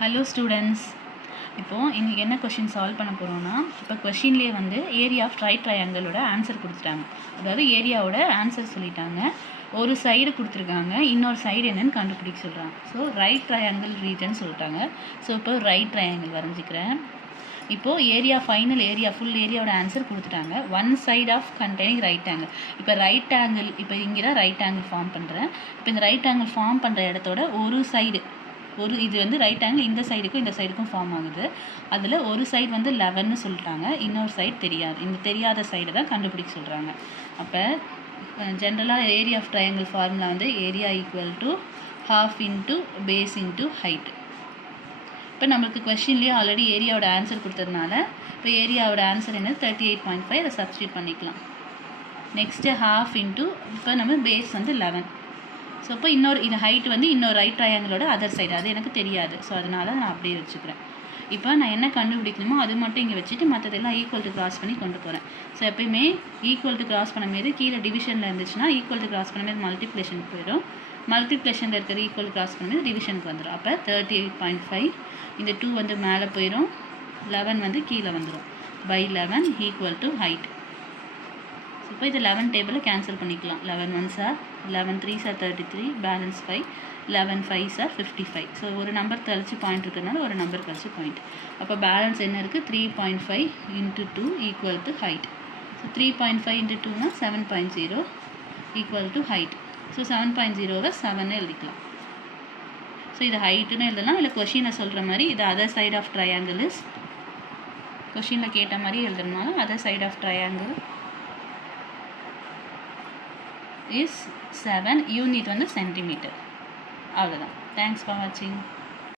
Hello students, இப்போது இன்றைக்கி என்ன கொஷின் சால்வ் பண்ண போகிறோன்னா, இப்போ கொஷின்லேயே வந்து ஏரியா ஆஃப் ரைட் ட்ரையாங்கிளோட ஆன்சர் கொடுத்துட்டாங்க. அதாவது ஏரியாவோட ஆன்சர் சொல்லிட்டாங்க. ஒரு சைடு கொடுத்துருக்காங்க, இன்னொரு சைடு என்னென்னு கண்டுபிடிக்க சொல்கிறாங்க. ஸோ ரைட் ட்ரையாங்கிள் ரீஜன் சொல்லிட்டாங்க. ஸோ இப்போ ரைட் ட்ரையாங்கிள் வரைஞ்சிக்கிறேன். இப்போது ஏரியா ஃபைனல் ஏரியா ஃபுல் ஏரியாவோட ஆன்சர் கொடுத்துட்டாங்க. One side of containing right angle. இப்போ ரைட் ஆங்கிள் இப்போ இங்கே தான் ரைட் ஆங்கிள் ஃபார்ம் பண்ணுறேன். இப்போ இந்த ரைட் ஆங்கிள் ஃபார்ம் பண்ணுற இடத்தோட ஒரு சைடு இது வந்து ரைட் ஆங்கிள் இந்த சைடுக்கும் இந்த சைடுக்கும் ஃபார்ம் ஆகுது. அதில் ஒரு சைடு வந்து 11ன்னு சொல்லிட்டாங்க, இன்னொரு சைடு தெரியாது. இந்த தெரியாத சைடை தான் கண்டுபிடிக்க சொல்கிறாங்க. அப்போ ஜென்ரலாக ஏரியா ஆஃப் ட்ரையாங்கிள் ஃபார்முலா வந்து area equal to half into base into height. இப்போ நம்மளுக்கு கொஷின்லேயே ஆல்ரெடி ஏரியாவோட ஆன்சர் கொடுத்ததுனால இப்போ ஏரியாவோட ஆன்சர் என்ன 38.5, அதை சப்ஸ்டியூட் பண்ணிக்கலாம். நெக்ஸ்ட்டு ஹாஃப் இன்ட்டு இப்போ நம்ம பேஸ் வந்து 11. ஸோ இப்போ இன்னொரு இது ஹைட் வந்து இன்னொரு ரைட் ட்ரையாங்கிளோட அதர் சைடு, அது எனக்கு தெரியாது. ஸோ அதனால் நான் அப்படியே வச்சுக்கிறேன். இப்போ நான் என்ன கண்டுபிடிக்கணுமோ அது மட்டும் இங்கே வச்சுட்டு மற்றதெல்லாம் ஈக்குவல் டு கிராஸ் பண்ணி கொண்டு போகிறேன். ஸோ எப்பயுமே ஈக்குவல் டு கிராஸ் பண்ணும்போது கீழே டிவிஷனில் இருந்துச்சுன்னா ஈக்குவல் டு கிராஸ் பண்ணும்போது மல்டிப்ளிகேஷனுக்கு போயிடும். மல்டிப்ளிகேஷனில் இருக்கிற ஈக்குவல் கிராஸ் பண்ணும்போது டிவிஷனுக்கு வந்துடும். அப்போ 38.5 இந்த 2 வந்து மேலே போயிடும், 11 வந்து கீழே வந்துடும். By 11 equal to height. இப்போ இது 11 டேபிளில் கேன்சல் பண்ணிக்கலாம். 11 1s are 11 3s are 33, balance 5, 11 5s are 55. So ஒரு நம்பர் கழிச்சு பாயிண்ட் இருக்கிறதுனால ஒரு நம்பர் கழிச்சு பாயிண்ட். அப்போ பேலன்ஸ் என்ன இருக்குது 3.5 into 2 equal to height. So 3.5 into 2னா 7.0 ஈக்குவல் டு ஹைட். ஸோ 7.0வை 7 எழுதிக்கலாம். ஸோ இது ஹைட்டுன்னு எழுதலாம், இல்லை கொஷினை சொல்கிற மாதிரி இது other side of triangle is, கொஷினில் கேட்ட மாதிரி எழுதுறதுனால other side of triangle is 7, unit வந்து சென்டிமீட்டர். அவ்வளோதான். தேங்க்ஸ் ஃபார் வாட்சிங்.